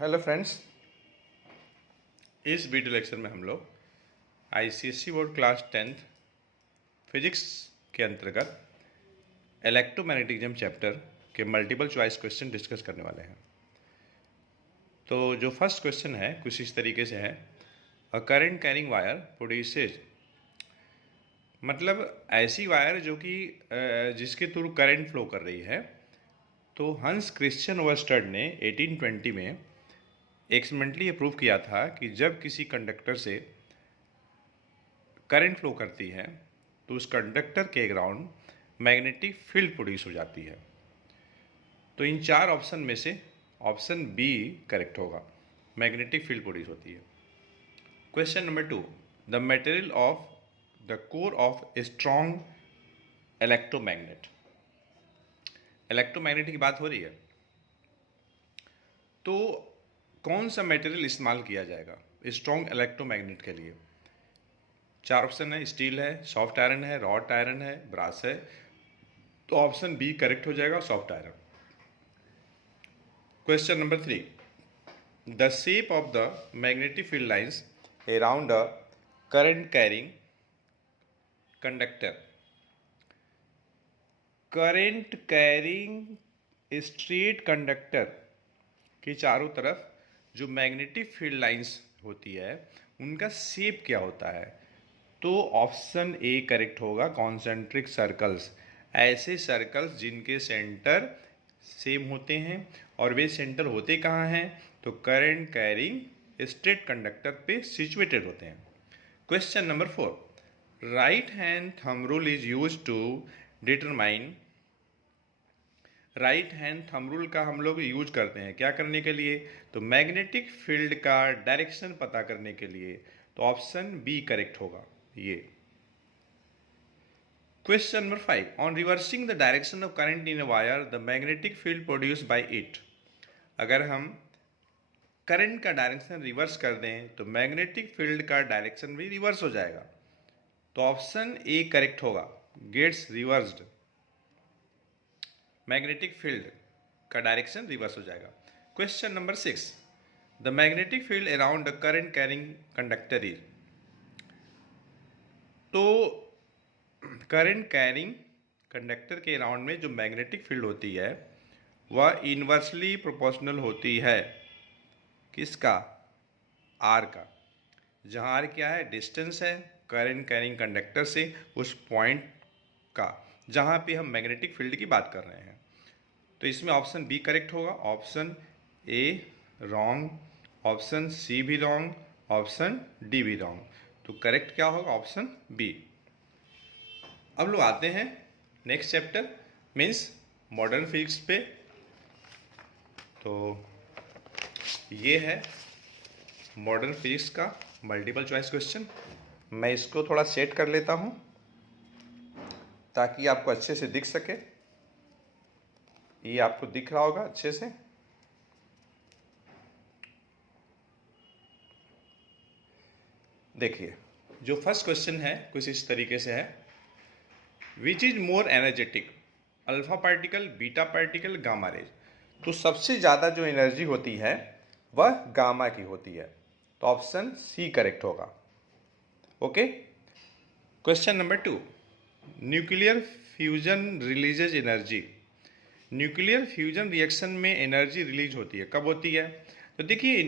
Hello friends, इस video lecture में हम लोग ICSE board class 10th physics के अंतर्गत इलेक्ट्रोमैग्नेटिज्म चैप्टर के मल्टीपल चॉइस क्वेश्चन डिस्कस करने वाले हैं। तो जो फर्स्ट क्वेश्चन है कुछ इस तरीके से है, a current carrying wire produces, मतलब ऐसी वायर जो कि जिसके थ्रू करंट फ्लो कर रही है। तो हंस क्रिश्चियन ओवरस्टड ने 1820 में एक्सपेरिमेंटली ये प्रूव किया था कि जब किसी कंडक्टर से करंट फ्लो करती है तो उस कंडक्टर के अराउंड मैग्नेटिक फील्ड प्रोड्यूस हो जाती है। तो इन चार ऑप्शन में से ऑप्शन बी करेक्ट होगा, मैग्नेटिक फील्ड प्रोड्यूस होती है। Question number 2, the material of the core of a strong electromagnet. Electromagnet की बात हो रही है, तो कौन सा मटेरियल इस्तेमाल किया जाएगा स्ट्रॉन्ग इलेक्ट्रोमैग्नेट के लिए? चार ऑप्शन है, स्टील है, सॉफ्ट आयरन है, रॉट आयरन है, ब्रास है। तो ऑप्शन बी करेक्ट हो जाएगा, soft iron. Question number 3, the shape of the magnetic field lines around a current carrying conductor. Current carrying straight conductor के चारों तरफ जो मैग्नेटिक फील्ड लाइंस होती है उनका शेप क्या होता है? तो ऑप्शन ए करेक्ट होगा, कॉन्सेंट्रिक सर्कल्स। ऐसे सर्कल्स जिनके सेंटर सेम होते हैं, और वे सेंटर होते कहाँ हैं? तो करंट कैरिंग स्ट्रेट कंडक्टर पे सिचुएटेड होते हैं। Question number 4, right hand thumb rule is use to determine. Right hand thumb rule का हम लोग यूज करते हैं क्या करने के लिए? तो मैग्नेटिक फील्ड का डायरेक्शन पता करने के लिए। तो ऑप्शन बी करेक्ट होगा ये। Question number 5, on reversing the direction of current in a wire the magnetic field produce by it. अगर हम करंट का डायरेक्शन रिवर्स कर दें तो मैग्नेटिक फील्ड का डायरेक्शन भी रिवर्स हो जाएगा। तो ऑप्शन ए करेक्ट होगा, गेट्स रिवर्स्ड। मैग्नेटिक फील्ड का डायरेक्शन रिवर्स हो जाएगा। Question number 6, the magnetic field around the current carrying conductor is. तो करंट कैरिंग कंडक्टर के अराउंड में जो मैग्नेटिक फील्ड होती है वह इन्वर्सली प्रोपोर्शनल होती है किसका? आर का। जहाँ आर क्या है? डिस्टेंस है करंट कैरिंग कंडक्टर से उस पॉइंट का जहाँ पे हम मैग्नेटिक फील्ड की बात कर रहे हैं। तो इसमें ऑप्शन बी करेक्ट होगा, option A wrong, option C भी रॉन्ग, ऑप्शन डी भी रॉन्ग। तो करेक्ट क्या होगा? Option B. अब लोग आते हैं next chapter means modern physics पे। तो ये है मॉडर्न फिजिक्स का मल्टीपल चॉइस क्वेश्चन। मैं इसको थोड़ा सेट कर लेता हूँ ताकि आपको अच्छे से दिख सके। ये आपको दिख रहा होगा अच्छे से। देखिए, जो फर्स्ट क्वेश्चन है कुछ इस तरीके से है, which is more energetic, alpha particle, beta particle, gamma rays. तो सबसे ज़्यादा जो एनर्जी होती है वह गामा की होती है। तो ऑप्शन सी करेक्ट होगा। Okay. Question number 2, nuclear fusion releases energy. Nuclear fusion reaction में एनर्जी रिलीज होती है, कब होती है? तो देखिए,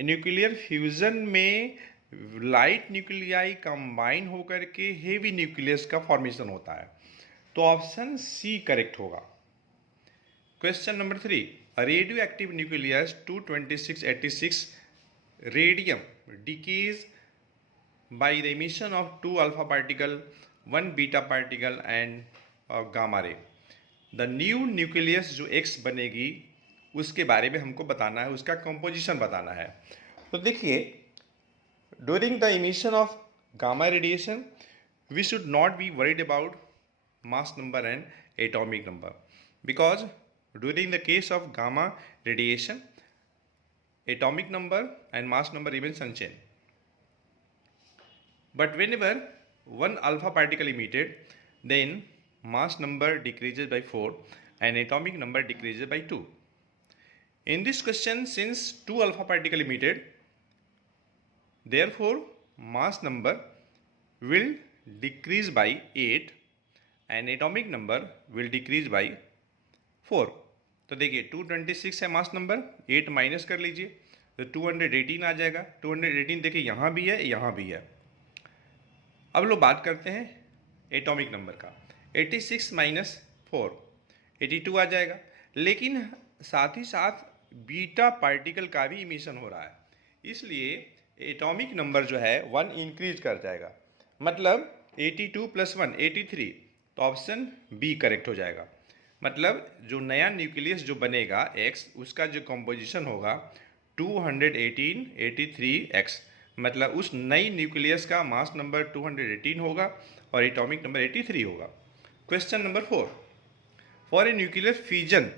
न्यूक्लियर फ्यूजन में लाइट न्यूक्लियाई कंबाइन होकर के हेवी न्यूक्लियस का फॉर्मेशन होता है। तो ऑप्शन सी करेक्ट होगा। Question number 3, radio active nucleus 22686 radium decays by the emission of 2 alpha particle, 1 beta particle and gamma ray. The new nucleus जो X बनेगी उसके बारे में हमको बताना है, उसका कंपोजिशन बताना है। तो देखिए, during the emission of gamma radiation we should not be worried about mass number and atomic number, because during the case of gamma radiation atomic number and mass number remains unchanged. But whenever one alpha particle emitted, then mass number decreases by 4 and atomic number decreases by 2. In this question, since two alpha particle emitted, therefore mass number will decrease by 8 and atomic number will decrease by 4. तो देखिए 226 है mass number, 8 minus कर लीजिए तो 218 आ जाएगा। 218 देखिए यहाँ भी है, यहाँ भी है। अब लोग बात करते हैं एटॉमिक नंबर का। 86 माइनस 4 82 आ जाएगा। लेकिन साथ ही साथ बीटा पार्टिकल का भी इमिशन हो रहा है, इसलिए एटॉमिक नंबर जो है 1 इंक्रीज कर जाएगा। मतलब 82 प्लस 1 83, तो ऑप्शन बी करेक्ट हो जाएगा। मतलब जो नया न्यूक्लियस जो बनेगा एक्स, उसका जो कंपोजिशन होगा 218 83x, मतलब उस नई न्यूक्लियस का मास नंबर 218 होगा और एटॉमिक नंबर 83 होगा। Question number 4, for a nuclear fusion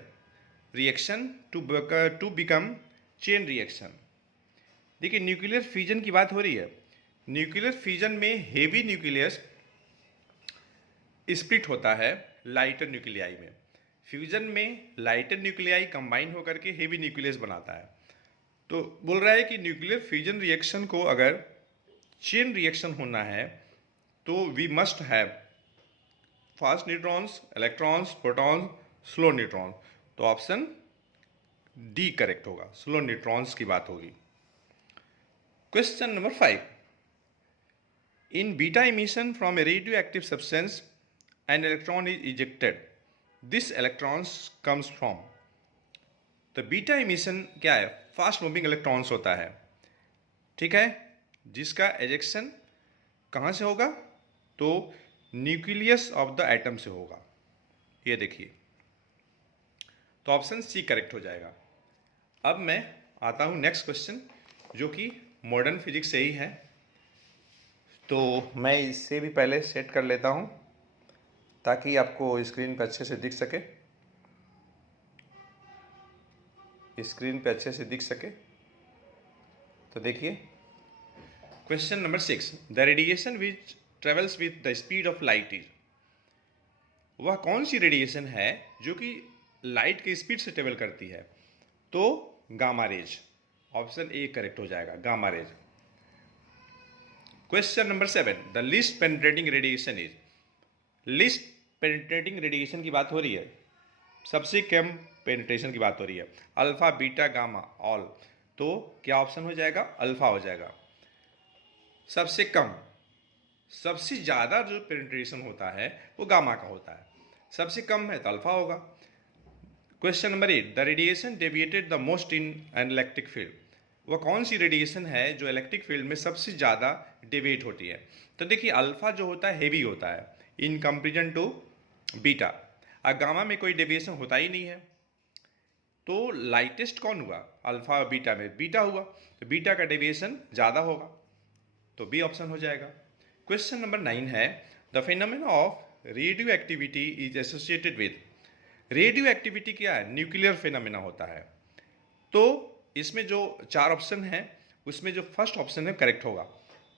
reaction to become chain reaction. देखिए न्यूक्लियर फ्यूजन की बात हो रही है। न्यूक्लियर फ्यूजन में हेवी न्यूक्लियस स्प्लिट होता है लाइटर न्यूक्लियाई में। फ्यूजन में लाइटर न्यूक्लियाई कंबाइन होकर के हेवी न्यूक्लियस बनाता है। तो बोल रहा है कि न्यूक्लियर फ्यूजन रिएक्शन को अगर चेन रिएक्शन होना है तो we must have fast neutrons, electrons, protons, slow neutrons. तो ऑप्शन डी करेक्ट होगा, स्लो न्यूट्रॉन्स की बात होगी। Question number 5, in beta emission from a radioactive substance an electron is ejected, this electrons comes from. तो beta emission क्या है? Fast moving electrons होता है, ठीक है, जिसका एजेक्शन कहाँ से होगा? तो न्यूक्लियस ऑफ द एटम से होगा। ये देखिए, तो ऑप्शन सी करेक्ट हो जाएगा। अब मैं आता हूँ नेक्स्ट क्वेश्चन, जो कि मॉडर्न फिजिक्स से ही है। तो मैं इससे भी पहले सेट कर लेता हूँ ताकि आपको स्क्रीन पर अच्छे से दिख सके, स्क्रीन पे अच्छे से दिख सके। तो देखिए question number 6, the radiation which travels with the speed of light is. वह कौन सी रेडिएशन है जो कि लाइट की स्पीड से ट्रेवल करती है? तो gamma rays, option A correct हो जाएगा, gamma rays. Question number 7, the least penetrating radiation is. Least penetrating radiation की बात हो रही है, सबसे कम पेनिट्रेशन की बात हो रही है, अल्फा बीटा गामा ऑल। तो क्या ऑप्शन हो जाएगा? अल्फा हो जाएगा। सबसे कम, सबसे ज़्यादा जो पेनिट्रेशन होता है वो गामा का होता है, सबसे कम है तो अल्फा होगा। Question number 8, the radiation deviated the most in an electric field. वह कौन सी रेडिएशन है जो इलेक्ट्रिक फील्ड में सबसे ज़्यादा डेविएट होती है? तो देखिए अल्फा जो होता है हेवी होता है इन कंपेरिजन टू बीटा, और गामा में कोई डेविएशन होता ही नहीं है। तो लाइटेस्ट कौन हुआ? अल्फा और बीटा में बीटा हुआ, तो बीटा का डेविएशन ज़्यादा होगा, तो बी ऑप्शन हो जाएगा। क्वेश्चन नंबर 9 है, the phenomena of radio activity is associated with. Radio activity क्या है? न्यूक्लियर फेनोमेना होता है। तो इसमें जो 4 ऑप्शन हैं उसमें जो फर्स्ट ऑप्शन है करेक्ट होगा,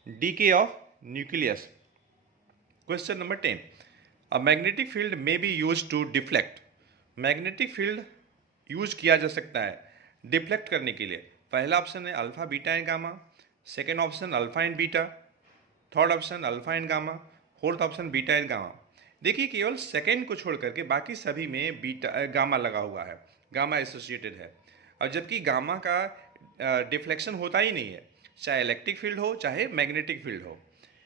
decay of nucleus. Question number 10, a magnetic field में be use to deflect. Magnetic field use किया जा सकता है डिफ्लेक्ट करने के लिए। पहला ऑप्शन है alpha beta and gamma, second option alpha and beta, third option alpha and gamma, fourth option beta and gamma. देखिए केवल सेकेंड को छोड़ करके बाकी सभी में बीटा गामा लगा हुआ है, गामा एसोसिएटेड है। और जबकि गामा का डिफ्लेक्शन होता ही नहीं है, चाहे इलेक्ट्रिक फील्ड हो चाहे मैग्नेटिक फील्ड हो।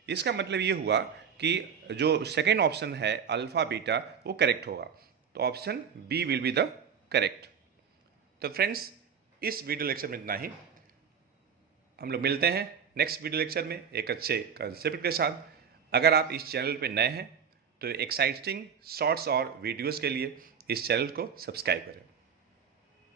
इसका मतलब ये हुआ कि जो सेकेंड ऑप्शन है अल्फा बीटा वो करेक्ट होगा, तो option B will be the correct. तो फ्रेंड्स इस वीडियो लेक्चर में इतना ही, हम लोग मिलते हैं नेक्स्ट वीडियो लेक्चर में एक अच्छे कंसेप्ट के साथ। अगर आप इस चैनल पे नए हैं तो एक्साइटिंग शॉर्ट्स और वीडियोस के लिए इस चैनल को सब्सक्राइब करें।